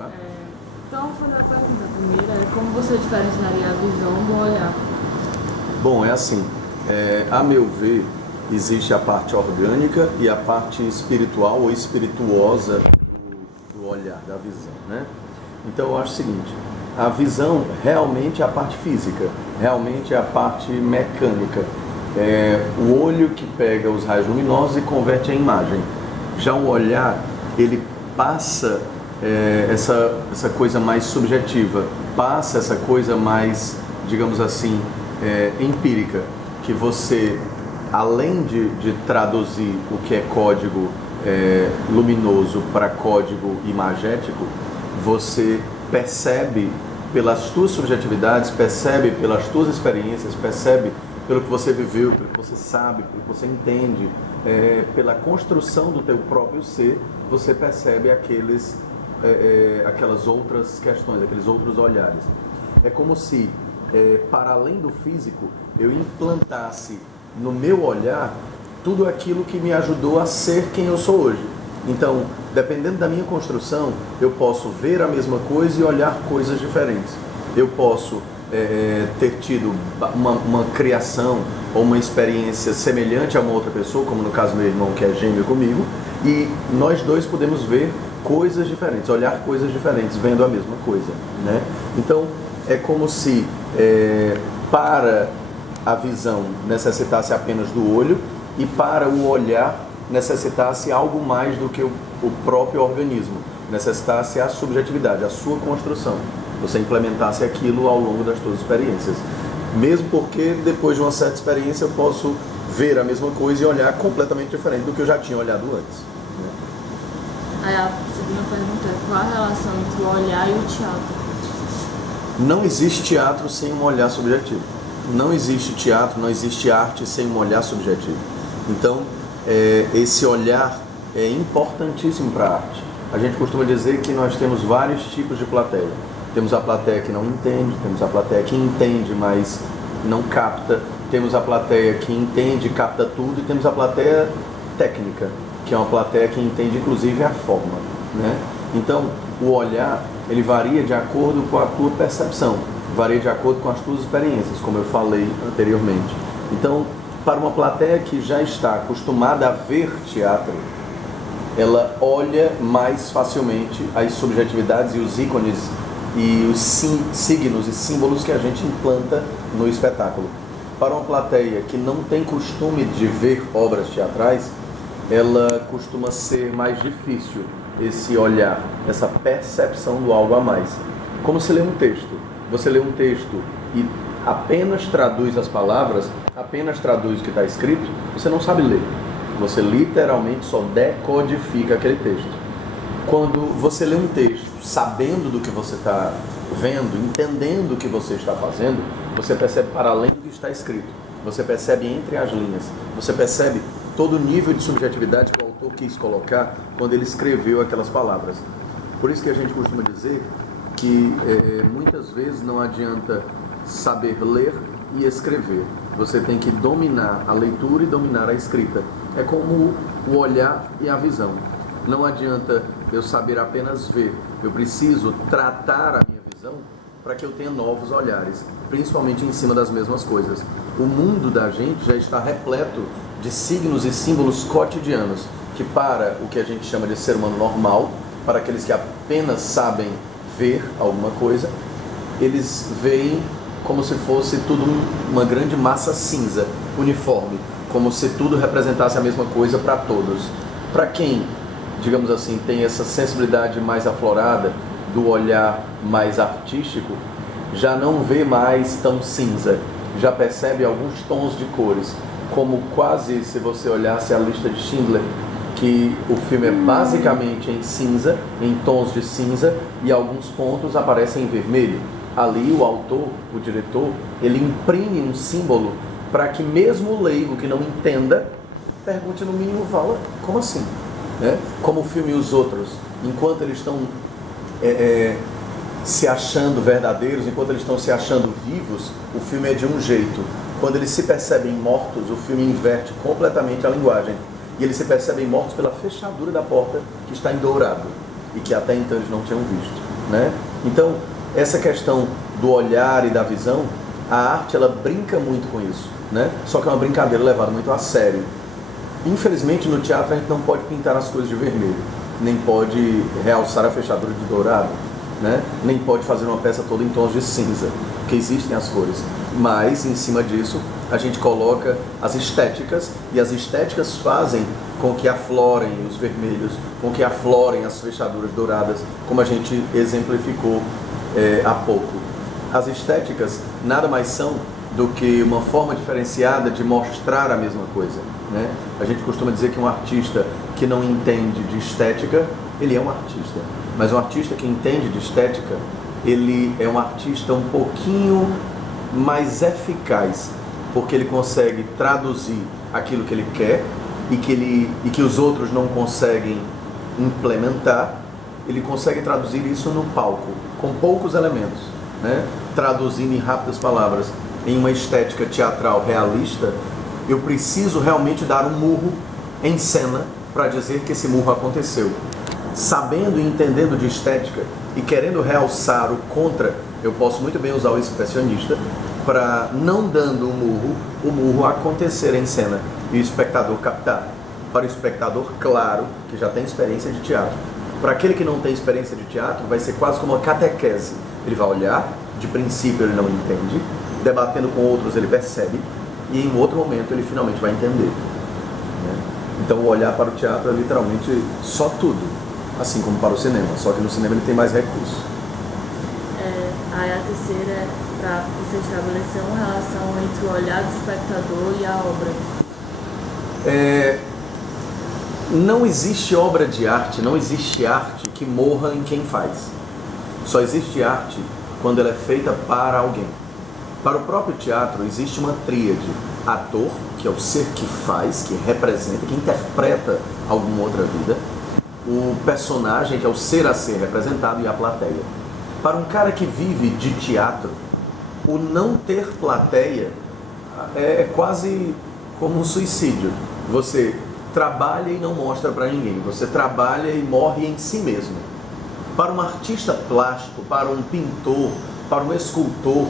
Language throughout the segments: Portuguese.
Tá? Então, vou fazer a pergunta primeiro, como você diferenciaria a visão do olhar? Bom, é assim, a meu ver, existe a parte orgânica e a parte espiritual ou espirituosa do olhar, da visão, né? Então eu acho o seguinte, a visão realmente é a parte física, realmente é a parte mecânica. É o olho que pega os raios luminosos e converte em imagem. Já o olhar, ele passa essa coisa mais subjetiva, passa essa coisa mais, digamos assim, empírica, que você, além de traduzir o que é código luminoso para código imagético, você percebe pelas tuas subjetividades, percebe pelas tuas experiências, percebe pelo que você viveu, pelo que você sabe, pelo que você entende, pela construção do teu próprio ser, você percebe aquelas outras questões, aqueles outros olhares. É como se, para além do físico, eu implantasse no meu olhar tudo aquilo que me ajudou a ser quem eu sou hoje. Então, dependendo da minha construção, eu posso ver a mesma coisa e olhar coisas diferentes. Eu posso ter tido uma criação ou uma experiência semelhante a uma outra pessoa, como no caso do meu irmão, que é gêmeo comigo, e nós dois podemos ver coisas diferentes, olhar coisas diferentes, vendo a mesma coisa, né? Então, é como se para a visão necessitasse apenas do olho e para o olhar necessitasse algo mais do que o próprio organismo, necessitasse a subjetividade, a sua construção. Você implementasse aquilo ao longo das suas experiências. Mesmo porque depois de uma certa experiência eu posso ver a mesma coisa e olhar completamente diferente do que eu já tinha olhado antes. Aí a segunda pergunta é, qual a relação entre o olhar e o teatro? Não existe teatro sem um olhar subjetivo. Não existe teatro, não existe arte sem um olhar subjetivo. Então, esse olhar é importantíssimo para a arte. A gente costuma dizer que nós temos vários tipos de plateia. Temos a plateia que não entende, temos a plateia que entende, mas não capta, temos a plateia que entende e capta tudo, e temos a plateia técnica, que é uma plateia que entende inclusive a forma, né? Então, o olhar, ele varia de acordo com a tua percepção, varia de acordo com as tuas experiências, como eu falei anteriormente. Então, para uma plateia que já está acostumada a ver teatro, ela olha mais facilmente as subjetividades e os ícones e os signos e símbolos que a gente implanta no espetáculo. Para uma plateia que não tem costume de ver obras teatrais, ela costuma ser mais difícil esse olhar, essa percepção do algo a mais. Como se lê um texto. Você lê um texto e apenas traduz as palavras, apenas traduz o que está escrito, você não sabe ler. Você literalmente só decodifica aquele texto. Quando você lê um texto sabendo do que você está vendo, entendendo o que você está fazendo, você percebe para além do que está escrito. Você percebe entre as linhas. Você percebe todo o nível de subjetividade que o autor quis colocar quando ele escreveu aquelas palavras. Por isso que a gente costuma dizer que muitas vezes não adianta saber ler e escrever. Você tem que dominar a leitura e dominar a escrita. É como o olhar e a visão. Não adianta eu saber apenas ver. Eu preciso tratar a minha visão para que eu tenha novos olhares, principalmente em cima das mesmas coisas. O mundo da gente já está repleto de signos e símbolos cotidianos, que para o que a gente chama de ser humano normal, para aqueles que apenas sabem ver alguma coisa, eles veem como se fosse tudo uma grande massa cinza, uniforme, como se tudo representasse a mesma coisa para todos. Para quem, digamos assim, tem essa sensibilidade mais aflorada, do olhar mais artístico, já não vê mais tão cinza, já percebe alguns tons de cores, como quase se você olhasse a lista de Schindler, que o filme é basicamente em cinza, em tons de cinza, e alguns pontos aparecem em vermelho. Ali o autor, o diretor, ele imprime um símbolo para que mesmo o leigo que não entenda, pergunte no mínimo, fala, como assim? Né? Como o filme Os Outros, enquanto eles estão se achando verdadeiros, enquanto eles estão se achando vivos, o filme é de um jeito. Quando eles se percebem mortos, o filme inverte completamente a linguagem. E eles se percebem mortos pela fechadura da porta que está em dourado e que até então eles não tinham visto. né? Então, essa questão do olhar e da visão, a arte ela brinca muito com isso, né? Só que é uma brincadeira levada muito a sério. Infelizmente, no teatro a gente não pode pintar as coisas de vermelho, nem pode realçar a fechadura de dourado, né? Nem pode fazer uma peça toda em tons de cinza, porque existem as cores. Mas, em cima disso, a gente coloca as estéticas, e as estéticas fazem com que aflorem os vermelhos, com que aflorem as fechaduras douradas, como a gente exemplificou há pouco. As estéticas nada mais são do que uma forma diferenciada de mostrar a mesma coisa, né? A gente costuma dizer que um artista que não entende de estética, ele é um artista. Mas um artista que entende de estética, ele é um artista um pouquinho mais eficaz, porque ele consegue traduzir aquilo que ele quer e que os outros não conseguem implementar. Ele consegue traduzir isso no palco, com poucos elementos, né? Traduzindo em rápidas palavras, em uma estética teatral realista, eu preciso realmente dar um murro em cena para dizer que esse murro aconteceu. Sabendo e entendendo de estética e querendo realçar o contra, eu posso muito bem usar o expressionista para, não dando o murro acontecer em cena e o espectador captar. Para o espectador, claro, que já tem experiência de teatro. Para aquele que não tem experiência de teatro, vai ser quase como uma catequese. Ele vai olhar, de princípio ele não entende, debatendo com outros ele percebe, e em outro momento ele finalmente vai entender, né? Então o olhar para o teatro é literalmente só tudo, assim como para o cinema, só que no cinema ele tem mais recursos. Aí a terceira é para você estabelecer uma relação entre o olhar do espectador e a obra. Não existe obra de arte, não existe arte que morra em quem faz. Só existe arte quando ela é feita para alguém. Para o próprio teatro existe uma tríade: ator, que é o ser que faz, que representa, que interpreta alguma outra vida; o personagem, que é o ser a ser representado; e a plateia. Para um cara que vive de teatro, o não ter plateia é quase como um suicídio. Você trabalha e não mostra para ninguém, você trabalha e morre em si mesmo. Para um artista plástico, para um pintor, para um escultor,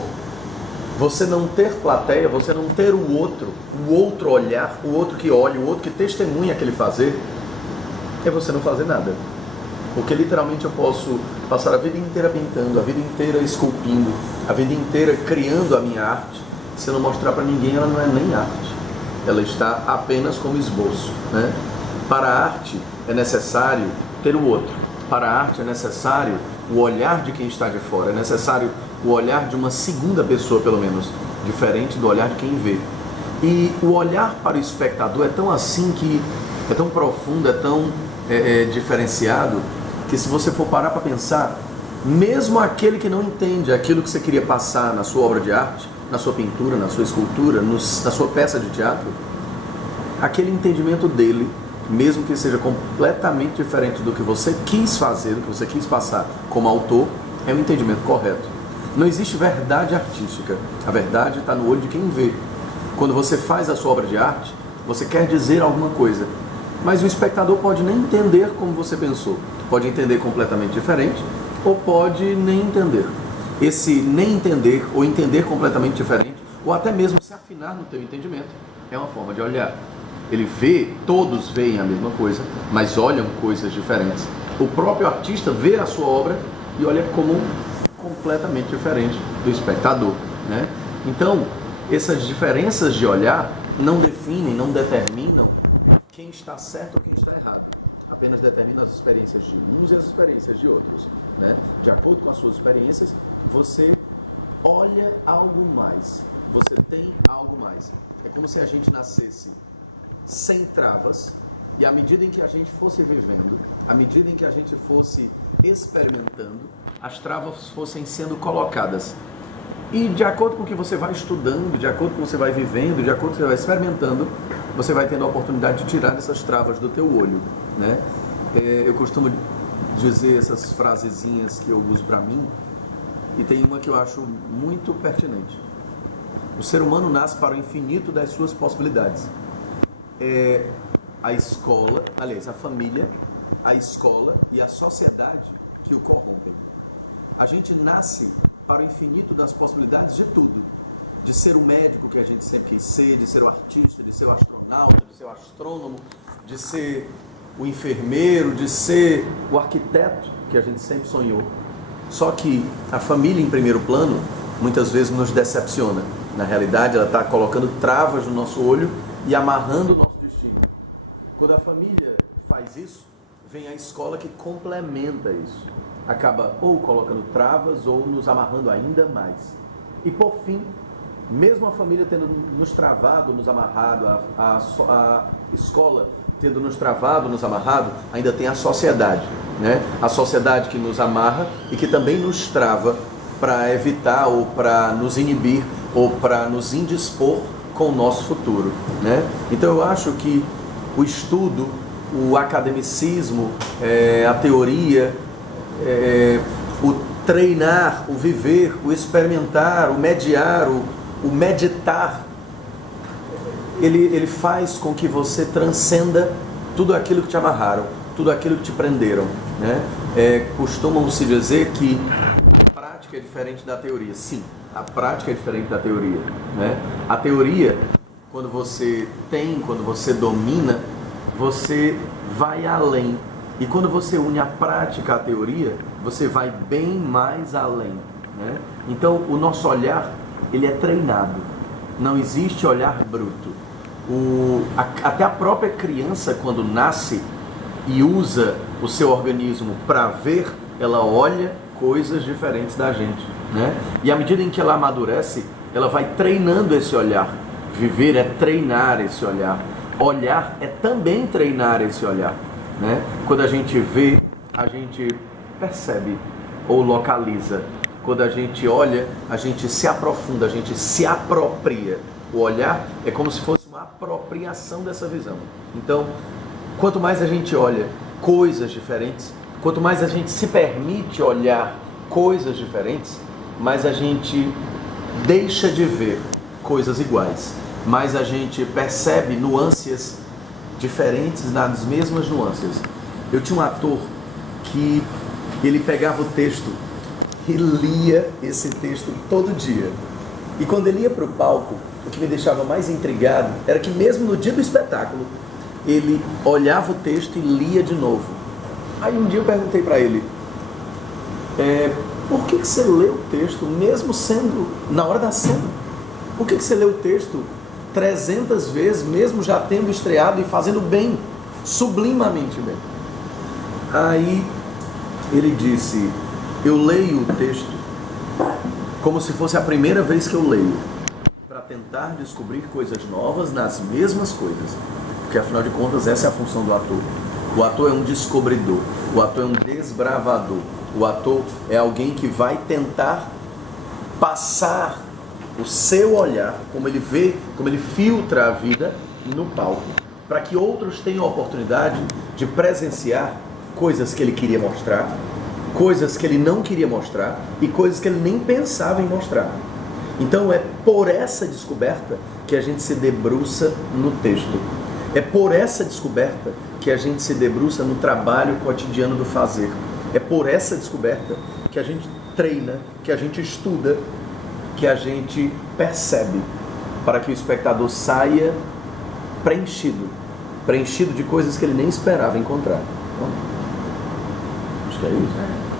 você não ter plateia, você não ter o outro olhar, o outro que olha, o outro que testemunha aquele fazer, é você não fazer nada. Porque literalmente eu posso passar a vida inteira pintando, a vida inteira esculpindo, a vida inteira criando a minha arte. Se eu não mostrar para ninguém, ela não é nem arte. Ela está apenas como esboço, né? Para a arte é necessário ter o outro. Para a arte é necessário o olhar de quem está de fora. É necessário o olhar de uma segunda pessoa, pelo menos, diferente do olhar de quem vê. E o olhar para o espectador é tão assim, que é tão profundo, é tão diferenciado, que se você for parar para pensar, mesmo aquele que não entende aquilo que você queria passar na sua obra de arte, na sua pintura, na sua escultura, na sua peça de teatro, aquele entendimento dele, mesmo que seja completamente diferente do que você quis fazer, do que você quis passar como autor, é um entendimento correto. Não existe verdade artística. A verdade está no olho de quem vê. Quando você faz a sua obra de arte, você quer dizer alguma coisa, mas o espectador pode nem entender como você pensou. Pode entender completamente diferente, ou pode nem entender. Esse nem entender ou entender completamente diferente, ou até mesmo se afinar no teu entendimento, é uma forma de olhar. Ele vê, todos veem a mesma coisa, mas olham coisas diferentes. O próprio artista vê a sua obra e olha como completamente diferente do espectador, né? Então, essas diferenças de olhar não definem, não determinam quem está certo ou quem está errado. Apenas determinam as experiências de uns e as experiências de outros, né? De acordo com as suas experiências, você olha algo mais, você tem algo mais. É como se a gente nascesse sem travas, e à medida em que a gente fosse vivendo, à medida em que a gente fosse experimentando, as travas fossem sendo colocadas. E de acordo com o que você vai estudando, de acordo com o que você vai vivendo, de acordo com o que você vai experimentando, você vai tendo a oportunidade de tirar essas travas do teu olho, né? Eu costumo dizer essas frasezinhas que eu uso para mim, e tem uma que eu acho muito pertinente. O ser humano nasce para o infinito das suas possibilidades. A escola, aliás, a família, a escola e a sociedade que o corrompem. A gente nasce para o infinito das possibilidades de tudo. De ser o médico que a gente sempre quis ser, de ser o artista, de ser o astronauta, de ser o astrônomo, de ser o enfermeiro, de ser o arquiteto que a gente sempre sonhou. Só que a família em primeiro plano muitas vezes nos decepciona. Na realidade, ela está colocando travas no nosso olho e amarrando o nosso destino. Quando a família faz isso, vem a escola que complementa isso. Acaba ou colocando travas ou nos amarrando ainda mais. E por fim, mesmo a família tendo nos travado, nos amarrado, a escola tendo nos travado, nos amarrado, ainda tem a sociedade, né? A sociedade que nos amarra e que também nos trava para evitar ou para nos inibir ou para nos indispor com o nosso futuro, né? Então eu acho que o estudo, o academicismo, a teoria, o treinar, o viver, o experimentar, o mediar, o meditar, ele faz com que você transcenda tudo aquilo que te amarraram, tudo aquilo que te prenderam, né? Costumam-se dizer que a prática é diferente da teoria. Sim, a prática é diferente da teoria, né? A teoria, quando você domina, você vai além. E quando você une a prática à teoria, você vai bem mais além, né? Então, o nosso olhar, ele é treinado. Não existe olhar bruto. Até a própria criança, quando nasce e usa o seu organismo para ver, ela olha coisas diferentes da gente, né? E à medida em que ela amadurece, ela vai treinando esse olhar. Viver é treinar esse olhar. Olhar é também treinar esse olhar, né? Quando a gente vê, a gente percebe ou localiza. Quando a gente olha, a gente se aprofunda, a gente se apropria. O olhar é como se fosse uma apropriação dessa visão. Então, quanto mais a gente olha coisas diferentes, quanto mais a gente se permite olhar coisas diferentes, mais a gente deixa de ver coisas iguais. Mais a gente percebe nuances diferentes nas mesmas nuances. Eu tinha um ator que ele pegava o texto e lia esse texto todo dia. E quando ele ia para o palco, o que me deixava mais intrigado era que mesmo no dia do espetáculo, ele olhava o texto e lia de novo. Aí um dia eu perguntei para ele, por que você lê o texto mesmo sendo na hora da cena? Por que você lê o texto 300 vezes, mesmo já tendo estreado e fazendo bem, sublimamente bem? Aí ele disse, eu leio o texto como se fosse a primeira vez que eu leio, para tentar descobrir coisas novas nas mesmas coisas, porque afinal de contas essa é a função do ator. O ator é um descobridor, o ator é um desbravador, o ator é alguém que vai tentar passar o seu olhar, como ele vê, como ele filtra a vida no palco, para que outros tenham a oportunidade de presenciar coisas que ele queria mostrar, coisas que ele não queria mostrar e coisas que ele nem pensava em mostrar. Então é por essa descoberta que a gente se debruça no texto. É por essa descoberta que a gente se debruça no trabalho cotidiano do fazer. É por essa descoberta que a gente treina, que a gente estuda, que a gente percebe, para que o espectador saia preenchido de coisas que ele nem esperava encontrar. Então, acho que é isso.